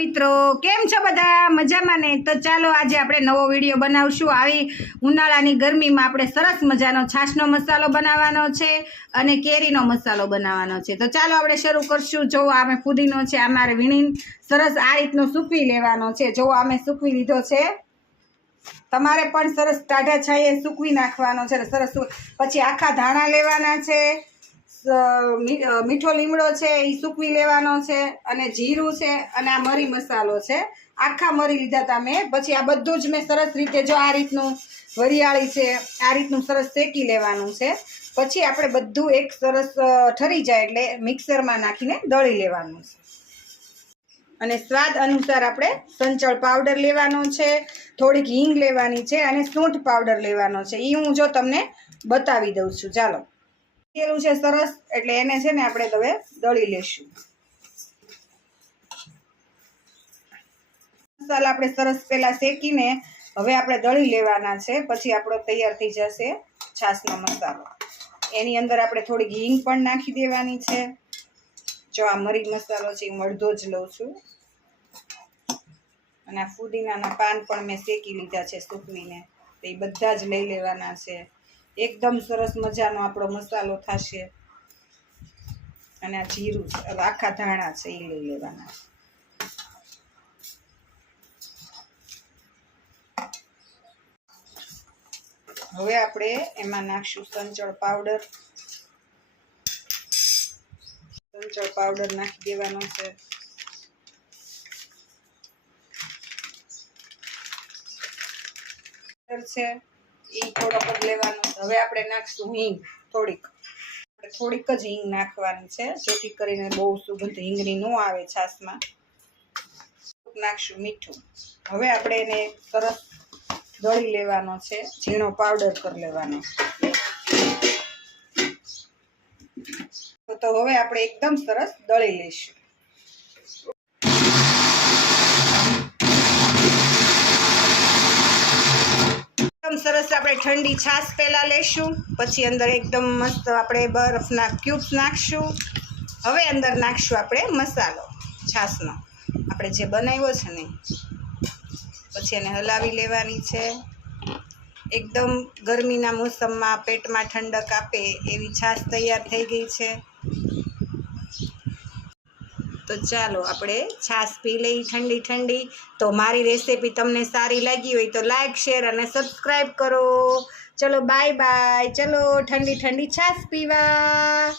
મિત્રો કેમ છો બધા મજામાં ને? તો ચાલો આજે આપણે નવો વિડીયો બનાવશું। આવી ઉનાળાની ગરમીમાં આપણે સરસ મજાનો છાશનો મસાલો બનાવવાનો છે અને કેરીનો મસાલો બનાવવાનો છે। તો ચાલો આપણે શરૂ કરશું। જો આમે ફુદીનો છે, અમારે વીણીને સરસ આ રીતનો સૂકવી લેવાનો છે। જો આમે સૂકવી લીધો છે, તમારે પણ સરસ ટાઢા છાંયે સૂકવી નાખવાનો છે। સરસ પછી આખા ધાણા લેવાના છે, મીઠો લીમડો છે એ સૂકવી લેવાનો છે, અને જીરું છે, અને આ મરી મસાલો છે, આખા મરી લીધા હતા મેં। પછી આ બધું જ મેં સરસ રીતે જો આ રીતનું વરિયાળી છે આ રીતનું સરસ શેકી લેવાનું છે। પછી આપણે બધું એક સરસ ઠરી જાય એટલે મિક્સરમાં નાખીને દળી લેવાનું છે। અને સ્વાદ અનુસાર આપણે સંચળ પાવડર લેવાનો છે, થોડીક હિંગ લેવાની છે, અને સૂંઠ પાવડર લેવાનો છે। એ હું જો તમને બતાવી દઉં છું। ચાલો તેલું છે સરસ, એટલે એને છે ને આપણે હવે દળી લેશું। મસાલા આપણે સરસ પહેલા શેકીને હવે આપણે દળી લેવાના છે। પછી આપણો તૈયાર થઈ જશે છાશનો મસાલો। એની અંદર આપણે થોડીક હિંગ પણ નાખી દેવાની છે। જો આ મરી મસાલો છે એ અડધો જ લઉં છું, અને આ ફુદીનાના પાન પણ મેં શેકી લીધા છે સૂકવીને, તો એ બધા જ લઈ લેવાના છે। એકદમ સરસ મજાનો આપણો મસાલો થશે। અને આ જીરું આખા ધાણા છે એ લઈ લેવાના। હવે આપણે એમાં નાખશું સંચળ પાવડર। સંચળ પાવડર નાખી દેવાનો છે। છે એ થોડોક જ લેવાનો। હવે આપણે નાખશું હિંગ થોડીક જ હિંગ નાખવાની છે, જેથી કરીને બહુ સુગંધ હિંગની ન આવે છાશમાં। નાખશું મીઠું। હવે આપણે એને સરસ દળી લેવાનો છે, ઝીણો પાવડર કરી લેવાનો। તો હવે આપણે એકદમ સરસ દળી લઈશું। સરસ આપણે ઠંડી છાશ પહેલા લેશું, પછી અંદર એકદમ મસ્ત આપણે બરફના ક્યુબ્સ નાખશું। હવે અંદર નાખશું આપણે મસાલો છાશનો આપણે જે બનાવ્યો છે ને, પછી એને હલાવી લેવાની છે। એકદમ ગરમીના મોસમમાં પેટમાં ઠંડક આપે એવી છાશ તૈયાર થઈ ગઈ છે। તો ચાલો આપણે છાશ પી લઈ ઠંડી ઠંડી। તો મારી રેસીપી તમને સારી લાગી હોય તો લાઈક, શેર અને સબસ્ક્રાઈબ કરો। ચલો બાય બાય। ચલો ઠંડી ઠંડી છાશ પીવા।